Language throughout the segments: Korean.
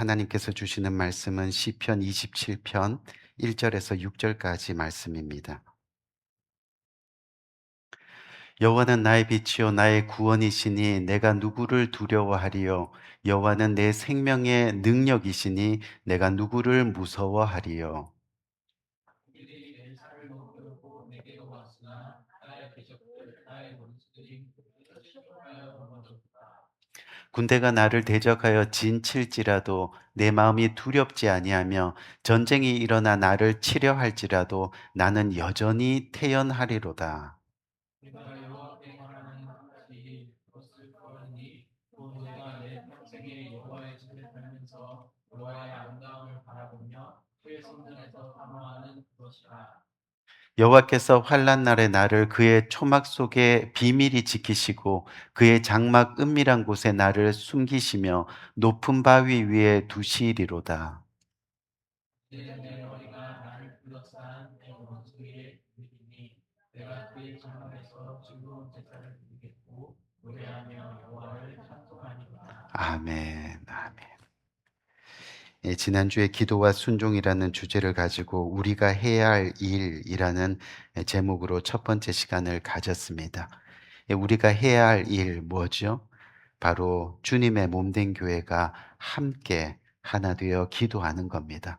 하나님께서 주시는 말씀은 시편 27편 1절에서 6절까지 말씀입니다. 여호와는 나의 빛이요 나의 구원이시니 내가 누구를 두려워하리요. 여호와는 내 생명의 능력이시니 내가 누구를 무서워하리요. 이들이 내 살을 먹으려고 내게로 왔으나 나의 대적들 나의 원수들이 그들을 실족하여 넘어졌다. 군대가 나를 대적하여 진칠지라도 내 마음이 두렵지 아니하며 전쟁이 일어나 나를 치려 할지라도 나는 여전히 태연하리로다. 내가 여호와께 바라는 것이 무엇을 구하니 곧 내가 내 평생에 여호와의 집에 살면서 여호와의 아름다움을 바라보며 그의 성전에서 사모하는 것이라. 여호와께서 환난 날에 나를 그의 초막 속에 비밀히 지키시고 그의 장막 은밀한 곳에 나를 숨기시며 높은 바위 위에 두시리로다. 이제 내 머리가 나를 둘러싼 내 원수 위에 두리니 내가 그의 장막에서 즐거운 제사를 드리겠고 노래하며 여호와를 찬송하리로다. 아멘, 아멘. 예, 지난주에 기도와 순종이라는 주제를 가지고 우리가 해야 할 일이라는 제목으로 첫 번째 시간을 가졌습니다. 예, 우리가 해야 할 일 뭐죠? 바로 주님의 몸된 교회가 함께 하나 되어 기도하는 겁니다.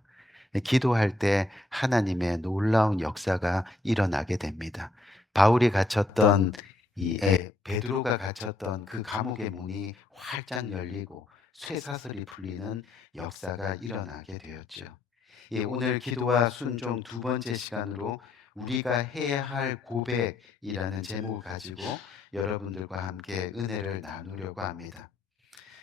예, 기도할 때 하나님의 놀라운 역사가 일어나게 됩니다. 바울이 갇혔던 베드로가 갇혔던 그 감옥의 문이 활짝 열리고 쇠사슬이 풀리는 역사가 일어나게 되었죠. 예, 오늘 기도와 순종 두 번째 시간으로 우리가 해야 할 고백이라는 제목을 가지고 여러분들과 함께 은혜를 나누려고 합니다.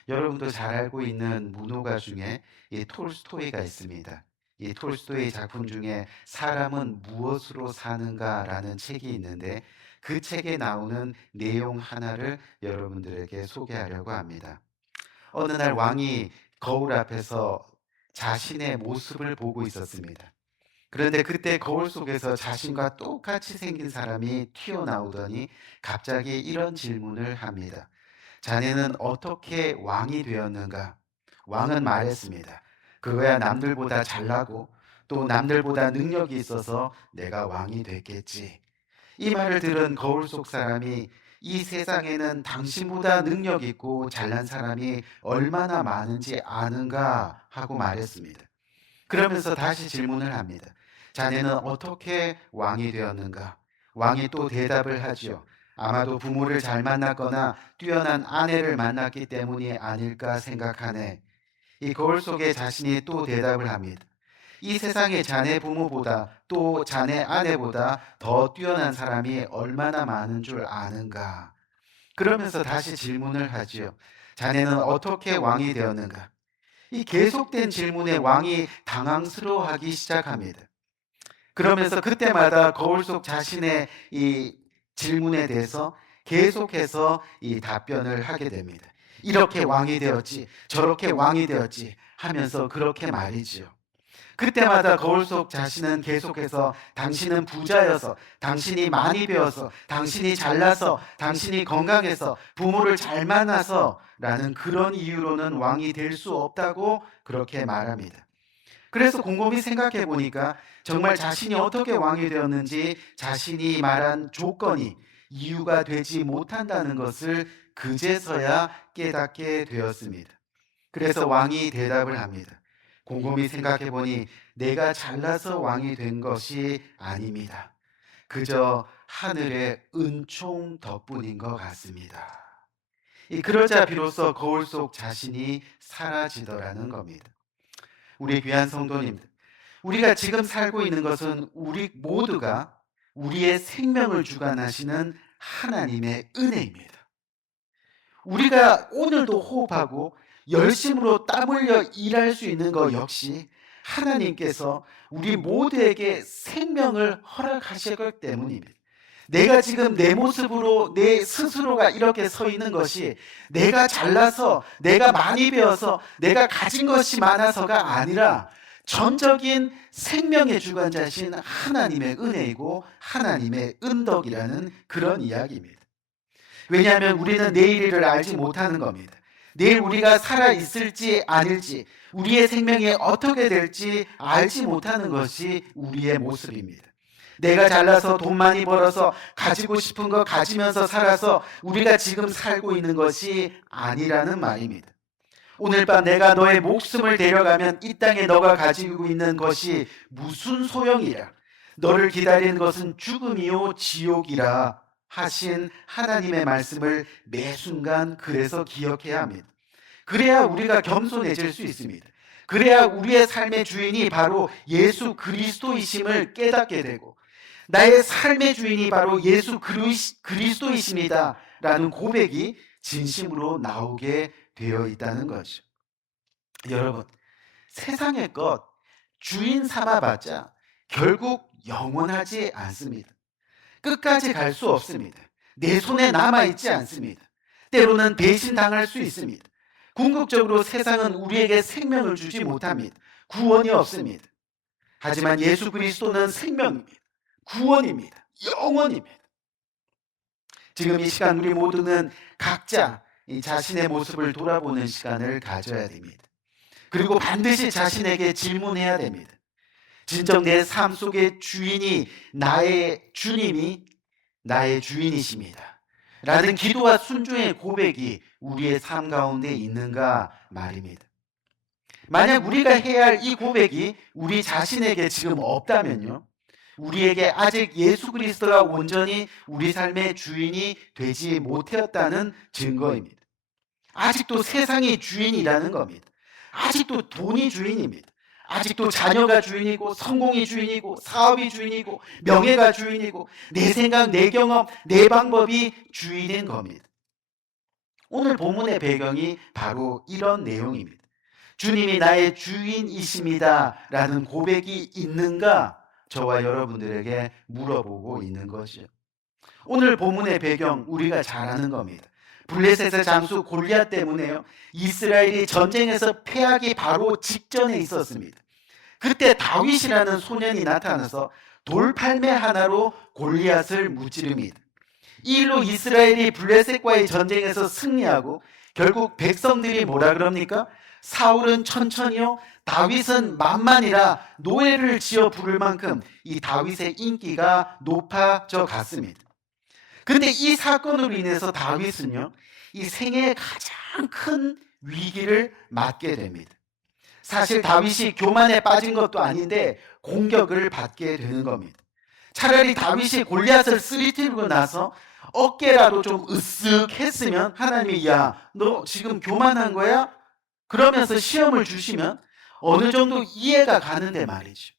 여러분도 잘 알고 있는 문호가 중에 이 톨스토이가 있습니다. 이 톨스토이 작품 중에 사람은 무엇으로 사는가라는 책이 있는데 그 책에 나오는 내용 하나를 여러분들에게 소개하려고 합니다. 어느 날 왕이 거울 앞에서 자신의 모습을 보고 있었습니다. 그런데 그때 거울 속에서 자신과 똑같이 생긴 사람이 튀어나오더니 갑자기 이런 질문을 합니다. 자네는 어떻게 왕이 되었는가? 왕은 말했습니다. 그거야 남들보다 잘나고 또 남들보다 능력이 있어서 내가 왕이 됐겠지. 이 말을 들은 거울 속 사람이 이 세상에는 당신보다 능력 있고 잘난 사람이 얼마나 많은지 아는가 하고 말했습니다. 그러면서 다시 질문을 합니다. 자네는 어떻게 왕이 되었는가? 왕이 또 대답을 하지요. 아마도 부모를 잘 만났거나 뛰어난 아내를 만났기 때문이 아닐까 생각하네. 이 거울 속에 자신이 또 대답을 합니다. 이 세상에 자네 부모보다 또 자네 아내보다 더 뛰어난 사람이 얼마나 많은 줄 아는가? 그러면서 다시 질문을 하지요. 자네는 어떻게 왕이 되었는가? 이 계속된 질문에 왕이 당황스러워하기 시작합니다. 그러면서 그때마다 거울 속 자신의 이 질문에 대해서 계속해서 이 답변을 하게 됩니다. 이렇게 왕이 되었지, 저렇게 왕이 되었지 하면서 그렇게 말이지요. 그때마다 거울 속 자신은 계속해서 당신은 부자여서, 당신이 많이 배워서, 당신이 잘나서, 당신이 건강해서, 부모를 잘 만나서 라는 그런 이유로는 왕이 될 수 없다고 그렇게 말합니다. 그래서 곰곰이 생각해 보니까 정말 자신이 어떻게 왕이 되었는지 자신이 말한 조건이 이유가 되지 못한다는 것을 그제서야 깨닫게 되었습니다. 그래서 왕이 대답을 합니다. 곰곰이 생각해 보니 내가 잘나서 왕이 된 것이 아닙니다. 그저 하늘의 은총 덕분인 것 같습니다. 그러자 비로소 거울 속 자신이 사라지더라는 겁니다. 우리 귀한 성도님들, 우리가 지금 살고 있는 것은 우리 모두가 우리의 생명을 주관하시는 하나님의 은혜입니다. 우리가 오늘도 호흡하고 열심으로 땀 흘려 일할 수 있는 것 역시 하나님께서 우리 모두에게 생명을 허락하셨기 때문입니다. 내가 지금 내 모습으로 내 스스로가 이렇게 서 있는 것이 내가 잘나서, 내가 많이 배워서, 내가 가진 것이 많아서가 아니라 전적인 생명의 주관자신 하나님의 은혜이고 하나님의 은덕이라는 그런 이야기입니다. 왜냐하면 우리는 내일 일을 알지 못하는 겁니다. 내일 우리가 살아 있을지 아닐지, 우리의 생명이 어떻게 될지 알지 못하는 것이 우리의 모습입니다. 내가 잘나서 돈 많이 벌어서 가지고 싶은 거 가지면서 살아서 우리가 지금 살고 있는 것이 아니라는 말입니다. 오늘 밤 내가 너의 목숨을 데려가면 이 땅에 너가 가지고 있는 것이 무슨 소용이라. 너를 기다리는 것은 죽음이요 지옥이라 하신 하나님의 말씀을 매 순간 그래서 기억해야 합니다. 그래야 우리가 겸손해질 수 있습니다. 그래야 우리의 삶의 주인이 바로 예수 그리스도이심을 깨닫게 되고, 나의 삶의 주인이 바로 예수 그리스도이십니다 라는 고백이 진심으로 나오게 되어 있다는 것이죠. 여러분, 세상의 것 주인 삼아봤자 결국 영원하지 않습니다. 끝까지 갈 수 없습니다. 내 손에 남아있지 않습니다. 때로는 배신당할 수 있습니다. 궁극적으로 세상은 우리에게 생명을 주지 못합니다. 구원이 없습니다. 하지만 예수 그리스도는 생명입니다. 구원입니다. 영원입니다. 지금 이 시간 우리 모두는 각자 이 자신의 모습을 돌아보는 시간을 가져야 됩니다. 그리고 반드시 자신에게 질문해야 됩니다. 진정 내 삶 속의 주인이 나의 주님이 나의 주인이십니다 라는 기도와 순종의 고백이 우리의 삶 가운데 있는가 말입니다. 만약 우리가 해야 할 이 고백이 우리 자신에게 지금 없다면요, 우리에게 아직 예수 그리스도가 온전히 우리 삶의 주인이 되지 못했다는 증거입니다. 아직도 세상이 주인이라는 겁니다. 아직도 돈이 주인입니다. 아직도 자녀가 주인이고, 성공이 주인이고, 사업이 주인이고, 명예가 주인이고, 내 생각, 내 경험, 내 방법이 주인인 겁니다. 오늘 본문의 배경이 바로 이런 내용입니다. 주님이 나의 주인이십니다 라는 고백이 있는가 저와 여러분들에게 물어보고 있는 것이요. 오늘 본문의 배경 우리가 잘 아는 겁니다. 블레셋의 장수 골리앗 때문에요, 이스라엘이 전쟁에서 패하기 바로 직전에 있었습니다. 그때 다윗이라는 소년이 나타나서 돌팔매 하나로 골리앗을 무찌릅니다. 이 일로 이스라엘이 블레셋과의 전쟁에서 승리하고 결국 백성들이 뭐라 그럽니까? 사울은 천천히요, 다윗은 만만이라 노래를 지어 부를 만큼 이 다윗의 인기가 높아져 갔습니다. 그런데 이 사건으로 인해서 다윗은요, 이 생애의 가장 큰 위기를 맞게 됩니다. 사실 다윗이 교만에 빠진 것도 아닌데 공격을 받게 되는 겁니다. 차라리 다윗이 골리앗을 쓰러뜨리고 나서 어깨라도 좀 으쓱했으면 하나님이 야, 너 지금 교만한 거야? 그러면서 시험을 주시면 어느 정도 이해가 가는데 말이죠.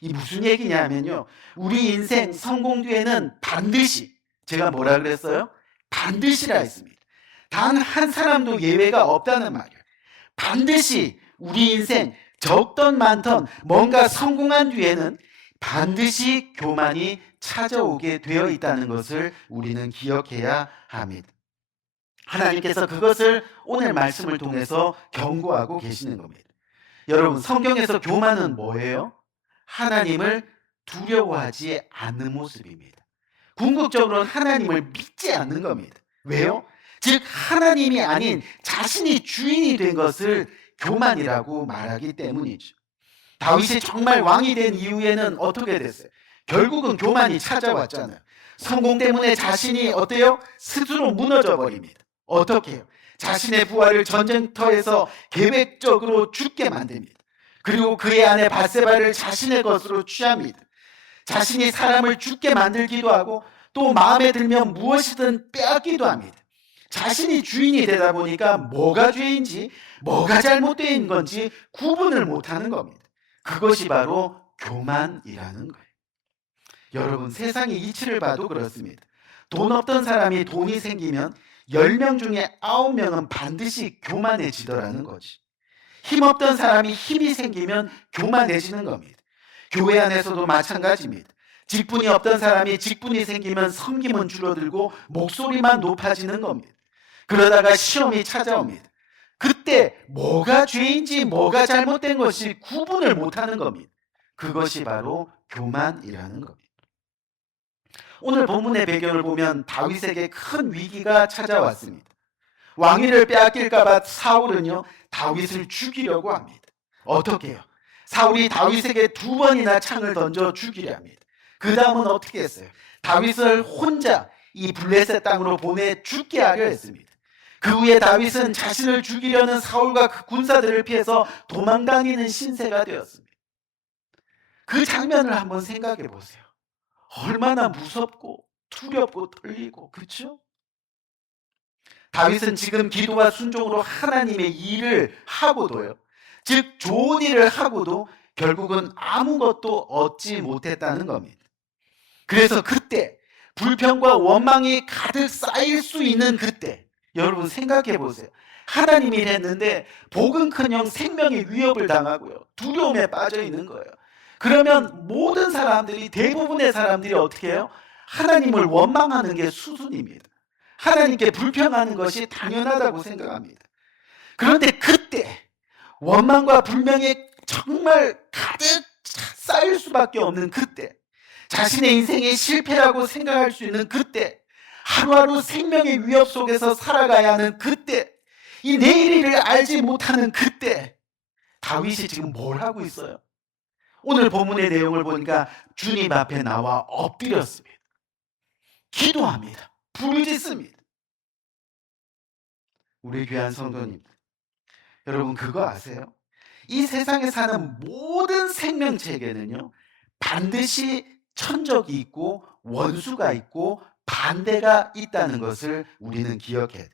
이 무슨 얘기냐면요, 우리 인생 성공 뒤에는 반드시, 제가 뭐라 그랬어요? 반드시라 했습니다. 단 한 사람도 예외가 없다는 말이에요. 반드시 우리 인생 적던 많던 뭔가 성공한 뒤에는 반드시 교만이 찾아오게 되어 있다는 것을 우리는 기억해야 합니다. 하나님께서 그것을 오늘 말씀을 통해서 경고하고 계시는 겁니다. 여러분, 성경에서 교만은 뭐예요? 하나님을 두려워하지 않는 모습입니다. 궁극적으로는 하나님을 믿지 않는 겁니다. 왜요? 즉 하나님이 아닌 자신이 주인이 된 것을 교만이라고 말하기 때문이죠. 다윗이 정말 왕이 된 이후에는 어떻게 됐어요? 결국은 교만이 찾아왔잖아요. 성공 때문에 자신이 어때요? 스스로 무너져 버립니다. 어떻게 해요? 자신의 부하를 전쟁터에서 계획적으로 죽게 만듭니다. 그리고 그의 아내 밧세바를 자신의 것으로 취합니다. 자신이 사람을 죽게 만들기도 하고 또 마음에 들면 무엇이든 빼앗기도 합니다. 자신이 주인이 되다 보니까 뭐가 죄인지 뭐가 잘못된 건지 구분을 못하는 겁니다. 그것이 바로 교만이라는 거예요. 여러분, 세상의 이치를 봐도 그렇습니다. 돈 없던 사람이 돈이 생기면 10명 중에 9명은 반드시 교만해지더라는 거지. 힘없던 사람이 힘이 생기면 교만해지는 겁니다. 교회 안에서도 마찬가지입니다. 직분이 없던 사람이 직분이 생기면 섬김은 줄어들고 목소리만 높아지는 겁니다. 그러다가 시험이 찾아옵니다. 그때 뭐가 죄인지 뭐가 잘못된 것이 구분을 못하는 겁니다. 그것이 바로 교만이라는 겁니다. 오늘 본문의 배경을 보면 다윗에게 큰 위기가 찾아왔습니다. 왕위를 빼앗길까봐 사울은요, 다윗을 죽이려고 합니다. 어떻게 해요? 사울이 다윗에게 2번이나 창을 던져 죽이려 합니다. 그 다음은 어떻게 했어요? 다윗을 혼자 이 블레셋 땅으로 보내 죽게 하려 했습니다. 그 후에 다윗은 자신을 죽이려는 사울과 그 군사들을 피해서 도망다니는 신세가 되었습니다. 그 장면을 한번 생각해 보세요. 얼마나 무섭고 두렵고 떨리고, 그렇죠? 다윗은 지금 기도와 순종으로 하나님의 일을 하고도요, 즉 좋은 일을 하고도 결국은 아무것도 얻지 못했다는 겁니다. 그래서 그때 불평과 원망이 가득 쌓일 수 있는 그때, 여러분 생각해 보세요. 하나님이 했는데 복은커녕 생명의 위협을 당하고요, 두려움에 빠져 있는 거예요. 그러면 모든 사람들이, 대부분의 사람들이 어떻게 해요? 하나님을 원망하는 게 수순입니다. 하나님께 불평하는 것이 당연하다고 생각합니다. 그런데 그때 원망과 불명이 정말 가득 쌓일 수밖에 없는 그때, 자신의 인생이 실패라고 생각할 수 있는 그때, 하루하루 생명의 위협 속에서 살아가야 하는 그때, 이 내일을 알지 못하는 그때, 다윗이 지금 뭘 하고 있어요? 오늘 본문의 내용을 보니까 주님 앞에 나와 엎드렸습니다. 기도합니다. 부르짖습니다. 우리 귀한 성도님, 여러분 그거 아세요? 이 세상에 사는 모든 생명체에게는요, 반드시 천적이 있고 원수가 있고 반대가 있다는 것을 우리는 기억해야 돼요.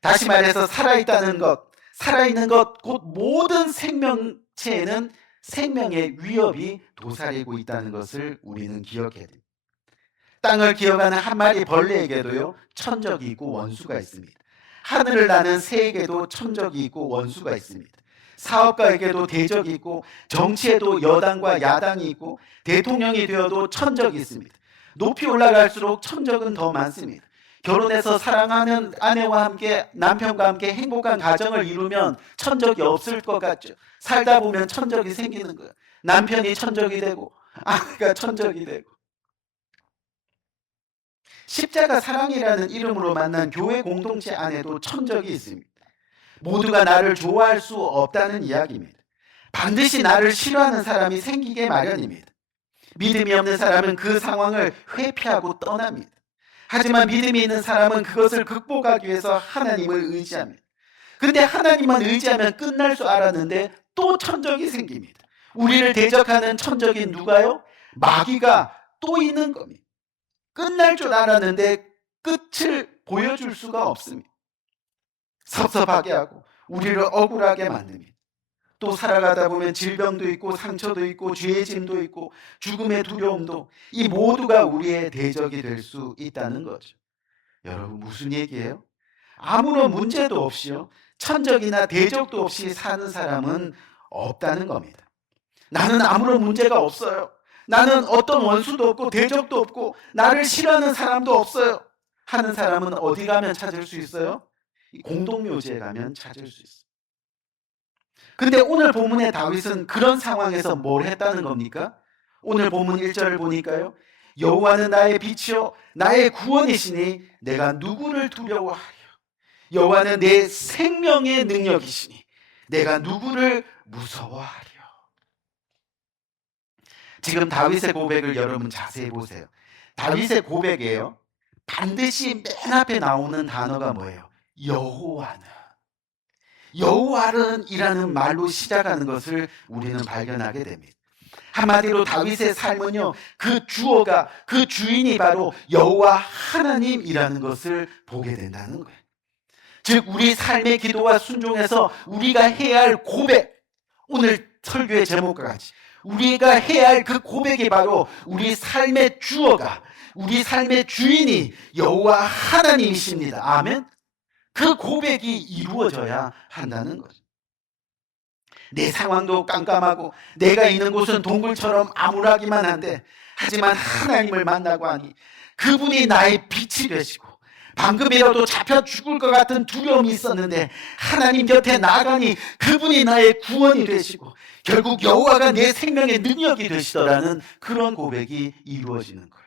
다시 말해서 살아있다는 것, 살아있는 것, 곧 모든 생명체에는 생명의 위협이 도사리고 있다는 것을 우리는 기억해야 돼요. 땅을 기어가는 한 마리 벌레에게도요, 천적이 있고 원수가 있습니다. 하늘을 나는 새에게도 천적이 있고 원수가 있습니다. 사업가에게도 대적이 있고, 정치에도 여당과 야당이 있고, 대통령이 되어도 천적이 있습니다. 높이 올라갈수록 천적은 더 많습니다. 결혼해서 사랑하는 아내와 함께, 남편과 함께 행복한 가정을 이루면 천적이 없을 것 같죠. 살다 보면 천적이 생기는 거예요. 남편이 천적이 되고, 아내가 천적이 되고. 십자가 사랑이라는 이름으로 만난 교회 공동체 안에도 천적이 있습니다. 모두가 나를 좋아할 수 없다는 이야기입니다. 반드시 나를 싫어하는 사람이 생기게 마련입니다. 믿음이 없는 사람은 그 상황을 회피하고 떠납니다. 하지만 믿음이 있는 사람은 그것을 극복하기 위해서 하나님을 의지합니다. 그런데 하나님만 의지하면 끝날 줄 알았는데 또 천적이 생깁니다. 우리를 대적하는 천적이 누가요? 마귀가 또 있는 겁니다. 끝날 줄 알았는데 끝을 보여줄 수가 없습니다. 섭섭하게 하고 우리를 억울하게 만듭니다. 또 살아가다 보면 질병도 있고 상처도 있고 죄의 짐도 있고 죽음의 두려움도, 이 모두가 우리의 대적이 될 수 있다는 거죠. 여러분 무슨 얘기예요? 아무런 문제도 없이요, 천적이나 대적도 없이 사는 사람은 없다는 겁니다. 나는 아무런 문제가 없어요. 나는 어떤 원수도 없고 대적도 없고 나를 싫어하는 사람도 없어요 하는 사람은 어디 가면 찾을 수 있어요? 공동묘지에 가면 찾을 수 있어요. 근데 오늘 본문의 다윗은 그런 상황에서 뭘 했다는 겁니까? 오늘 본문 1절을 보니까요, 여호와는 나의 빛이요 나의 구원이시니 내가 누구를 두려워하리요. 여호와는 내 생명의 능력이시니 내가 누구를 무서워하리요. 지금 다윗의 고백을 여러분 자세히 보세요. 다윗의 고백이에요. 반드시 맨 앞에 나오는 단어가 뭐예요? 여호와는. 여호와는 이라는 말로 시작하는 것을 우리는 발견하게 됩니다. 한마디로 다윗의 삶은요, 그 주어가, 그 주인이 바로 여호와 하나님이라는 것을 보게 된다는 거예요. 즉 우리 삶의 기도와 순종에서 우리가 해야 할 고백, 오늘 설교의 제목과 같이 우리가 해야 할 그 고백이 바로 우리 삶의 주어가, 우리 삶의 주인이 여호와 하나님이십니다. 아멘. 그 고백이 이루어져야 한다는 거죠. 내 상황도 깜깜하고 내가 있는 곳은 동굴처럼 암울하기만 한데, 하지만 하나님을 만나고 하니 그분이 나의 빛이 되시고, 방금이라도 잡혀 죽을 것 같은 두려움이 있었는데 하나님 곁에 나가니 그분이 나의 구원이 되시고 결국 여호와가 내 생명의 능력이 되시더라는 그런 고백이 이루어지는 거예요.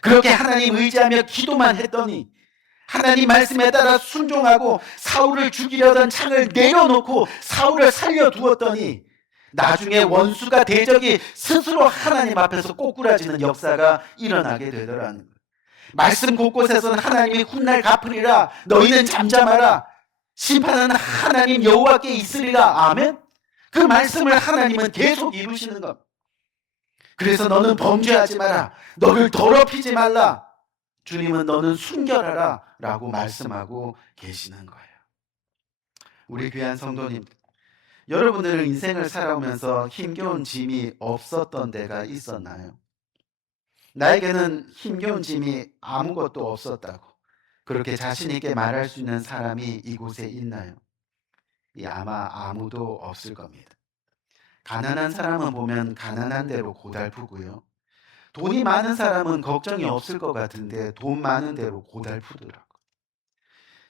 그렇게 하나님 의지하며 기도만 했더니 하나님 말씀에 따라 순종하고 사울을 죽이려던 창을 내려놓고 사울을 살려두었더니 나중에 원수가 대적이 스스로 하나님 앞에서 꼬꾸라지는 역사가 일어나게 되더라는 거예요. 말씀 곳곳에서는 하나님이 훗날 갚으리라, 너희는 잠잠하라, 심판은 하나님 여호와께 있으리라. 아멘. 그 말씀을 하나님은 계속 이루시는 겁니다. 그래서 너는 범죄하지 마라, 너를 더럽히지 말라, 주님은 너는 순결하라 라고 말씀하고 계시는 거예요. 우리 귀한 성도님, 여러분들은 인생을 살아오면서 힘겨운 짐이 없었던 때가 있었나요? 나에게는 힘겨운 짐이 아무것도 없었다고 그렇게 자신 있게 말할 수 있는 사람이 이곳에 있나요? 아마 아무도 없을 겁니다. 가난한 사람은 보면 가난한 대로 고달프고요, 돈이 많은 사람은 걱정이 없을 것 같은데 돈 많은 대로 고달프더라고.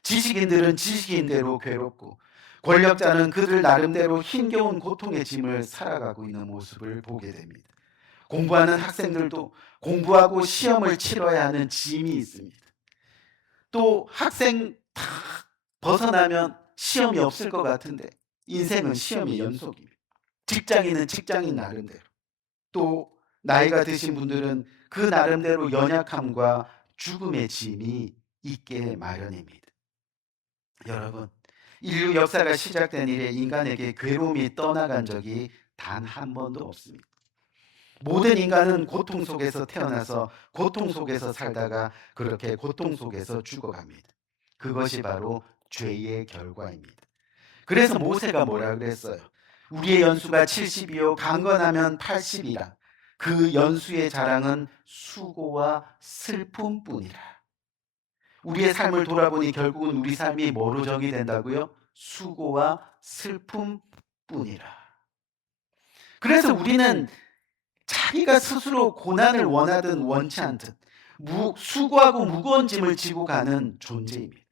지식인들은 지식인대로 괴롭고 권력자는 그들 나름대로 힘겨운 고통의 짐을 살아가고 있는 모습을 보게 됩니다. 공부하는 학생들도 공부하고 시험을 치러야 하는 짐이 있습니다. 또 학생 다 벗어나면 시험이 없을 것 같은데 인생은 시험의 연속입니다. 직장인은 직장인 나름대로, 또 나이가 드신 분들은 그 나름대로 연약함과 죽음의 짐이 있게 마련입니다. 여러분, 인류 역사가 시작된 이래 인간에게 괴로움이 떠나간 적이 단 한 번도 없습니다. 모든 인간은 고통 속에서 태어나서 고통 속에서 살다가 그렇게 고통 속에서 죽어갑니다. 그것이 바로 죄의 결과입니다. 그래서 모세가 뭐라 그랬어요? 우리의 연수가 70이요 강건하면 80이라. 그 연수의 자랑은 수고와 슬픔뿐이라. 우리의 삶을 돌아보니 결국은 우리 삶이 뭐로 정이 된다고요? 수고와 슬픔뿐이라. 그래서 우리는 자기가 스스로 고난을 원하든 원치 않든 수고하고 무거운 짐을 지고 가는 존재입니다.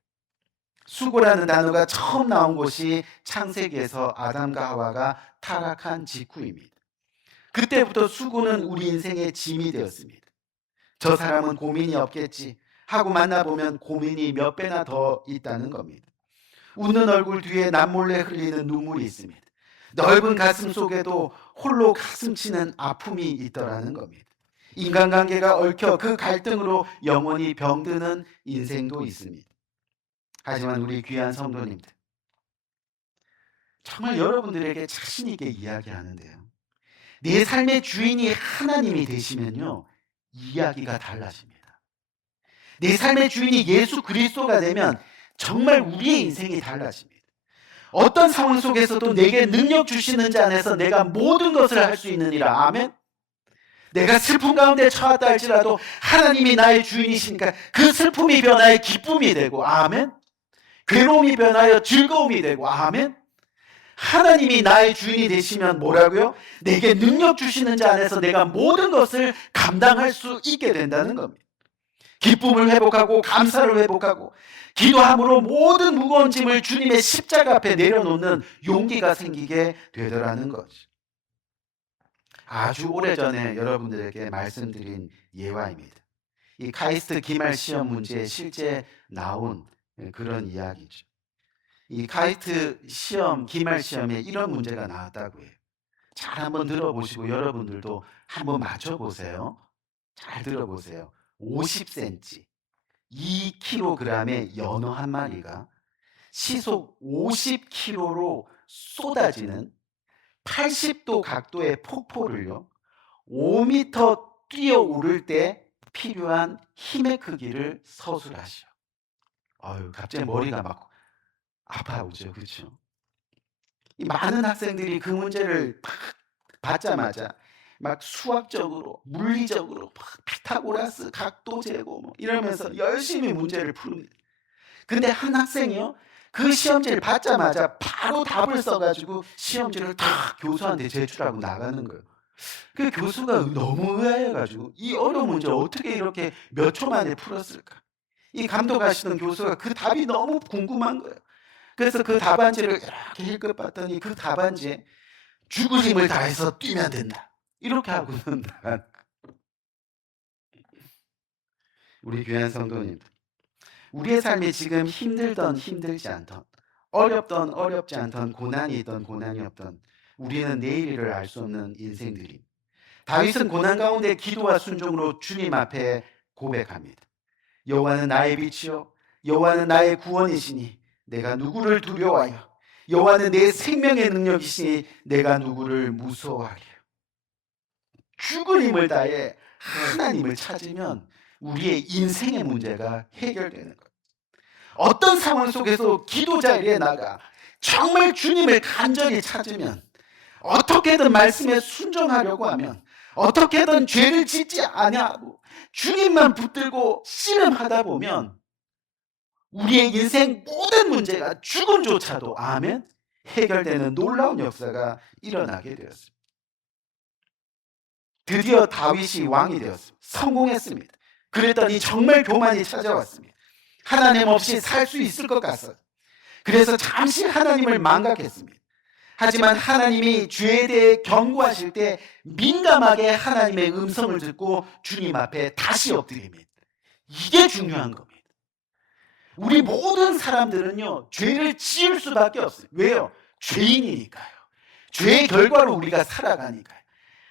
수고라는 단어가 처음 나온 곳이 창세기에서 아담과 하와가 타락한 직후입니다. 그때부터 수고는 우리 인생의 짐이 되었습니다. 저 사람은 고민이 없겠지 하고 만나보면 고민이 몇 배나 더 있다는 겁니다. 웃는 얼굴 뒤에 남몰래 흘리는 눈물이 있습니다. 넓은 가슴 속에도 홀로 가슴 치는 아픔이 있더라는 겁니다. 인간관계가 얽혀 그 갈등으로 영원히 병드는 인생도 있습니다. 하지만 우리 귀한 성도님들, 정말 여러분들에게 자신 있게 이야기하는데요, 내 삶의 주인이 하나님이 되시면요, 이야기가 달라집니다. 내 삶의 주인이 예수 그리스도가 되면 정말 우리의 인생이 달라집니다. 어떤 상황 속에서도 내게 능력 주시는 자 안에서 내가 모든 것을 할 수 있느니라. 아멘. 내가 슬픔 가운데 처했다 할지라도 하나님이 나의 주인이시니까 그 슬픔이 변하여 기쁨이 되고, 아멘. 괴로움이 변하여 즐거움이 되고, 아멘. 하나님이 나의 주인이 되시면 뭐라고요? 내게 능력 주시는 자 안에서 내가 모든 것을 감당할 수 있게 된다는 겁니다. 기쁨을 회복하고 감사를 회복하고 기도함으로 모든 무거운 짐을 주님의 십자가 앞에 내려놓는 용기가 생기게 되더라는 거죠. 아주 오래전에 여러분들에게 말씀드린 예화입니다. 이 카이스트 기말 시험 문제에 실제 나온 그런 이야기죠. 이 카이스트 시험, 기말 시험에 이런 문제가 나왔다고 해요. 잘 한번 들어보시고 여러분들도 한번 맞춰보세요. 잘 들어보세요. 50cm, 2kg의 연어 한 마리가 시속 50km로 쏟아지는 80도 각도의 폭포를요, 5m 뛰어오를 때 필요한 힘의 크기를 서술하시오. 갑자기 머리가 막 아파오죠, 그렇죠? 이 많은 학생들이 그 문제를 딱 받자마자 막 수학적으로, 물리적으로 막 피타고라스 각도 재고 뭐 이러면서 열심히 문제를 푸릅니다. 근데 한 학생이요, 그 시험지를 받자마자 바로 답을 써가지고 시험지를 다 교수한테 제출하고 나가는 거예요. 그 교수가 너무 의아해가지고 이 어려운 문제 어떻게 이렇게 몇 초 만에 풀었을까? 이 감독하시던 교수가 그 답이 너무 궁금한 거예요. 그래서 그 답안지를 이렇게 읽어봤더니 그 답안지에 죽을 힘을 다해서 뛰면 된다, 이렇게 하고는 우리 귀한 성도님들, 우리의 삶이 지금 힘들던 힘들지 않던, 어렵던 어렵지 않던, 고난이 있던 고난이 없던, 우리는 내일을 알 수 없는 인생들이, 다윗은 고난 가운데 기도와 순종으로 주님 앞에 고백합니다. 여호와는 나의 빛이요 여호와는 나의 구원이시니 내가 누구를 두려워하여, 여호와는 내 생명의 능력이시니 내가 누구를 무서워하리요. 죽을 힘을 다해 하나님을 찾으면 우리의 인생의 문제가 해결되는 거예요. 어떤 상황 속에서 기도 자리에 나가 정말 주님을 간절히 찾으면, 어떻게든 말씀에 순종하려고 하면, 어떻게든 죄를 짓지 아니하고 주님만 붙들고 씨름하다 보면 우리의 인생 모든 문제가 죽음조차도, 아멘, 해결되는 놀라운 역사가 일어나게 되었습니다. 드디어 다윗이 왕이 되었습니다. 성공했습니다. 그랬더니 정말 교만이 찾아왔습니다. 하나님 없이 살 수 있을 것 같아요. 그래서 잠시 하나님을 망각했습니다. 하지만 하나님이 죄에 대해 경고하실 때 민감하게 하나님의 음성을 듣고 주님 앞에 다시 엎드립니다. 이게 중요한 겁니다. 우리 모든 사람들은요, 죄를 지을 수밖에 없어요. 왜요? 죄인이니까요. 죄의 결과로 우리가 살아가니까요.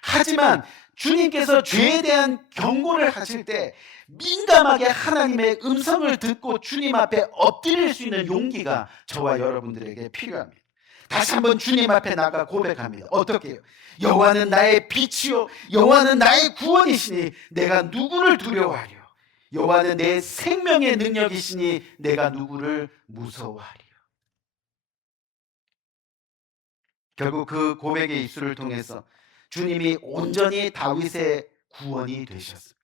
하지만 주님께서 죄에 대한 경고를 하실 때 민감하게 하나님의 음성을 듣고 주님 앞에 엎드릴 수 있는 용기가 저와 여러분들에게 필요합니다. 다시 한번 주님 앞에 나가 고백합니다. 어떻게 해요? 여호와는 나의 빛이요 여호와는 나의 구원이시니 내가 누구를 두려워하려. 여호와는 내 생명의 능력이시니 내가 누구를 무서워하리요. 결국 그 고백의 입술을 통해서 주님이 온전히 다윗의 구원이 되셨습니다.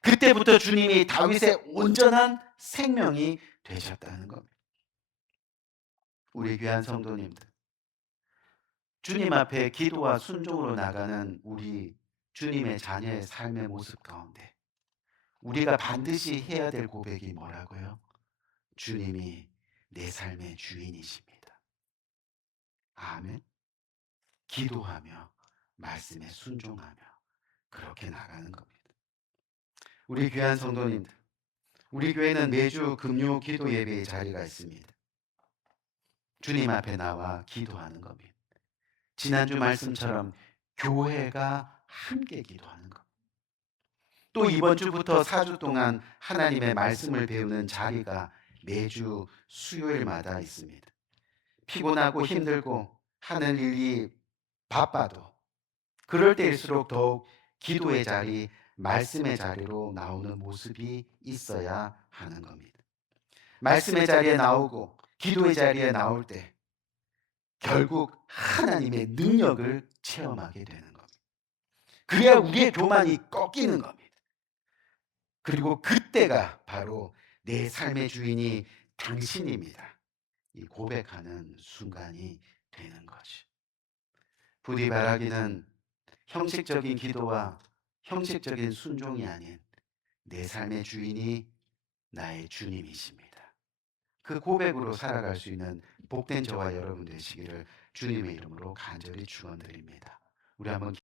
그때부터 주님이 다윗의 온전한 생명이 되셨다는 겁니다. 우리 귀한 성도님들, 주님 앞에 기도와 순종으로 나가는 우리 주님의 자녀의 삶의 모습 가운데 우리가 반드시 해야 될 고백이 뭐라고요? 주님이 내 삶의 주인이십니다. 아멘. 기도하며 말씀에 순종하며 그렇게 나가는 겁니다. 우리 귀한 성도님들, 우리 교회는 매주 금요 기도 예배의 자리가 있습니다. 주님 앞에 나와 기도하는 겁니다. 지난주 말씀처럼 교회가 함께 기도하는 것. 또 이번 주부터 4주 동안 하나님의 말씀을 배우는 자리가 매주 수요일마다 있습니다. 피곤하고 힘들고 하는 일이 바빠도 그럴 때일수록 더욱 기도의 자리, 말씀의 자리로 나오는 모습이 있어야 하는 겁니다. 말씀의 자리에 나오고 기도의 자리에 나올 때 결국 하나님의 능력을 체험하게 되는 겁니다. 그래야 우리의 교만이 꺾이는 겁니다. 그리고 그때가 바로 내 삶의 주인이 당신입니다, 이 고백하는 순간이 되는 거죠. 부디 바라기는 형식적인 기도와 형식적인 순종이 아닌 내 삶의 주인이 나의 주님이십니다. 그 고백으로 살아갈 수 있는 복된 저와 여러분 되시기를 주님의 이름으로 간절히 축원드립니다. 우리 한번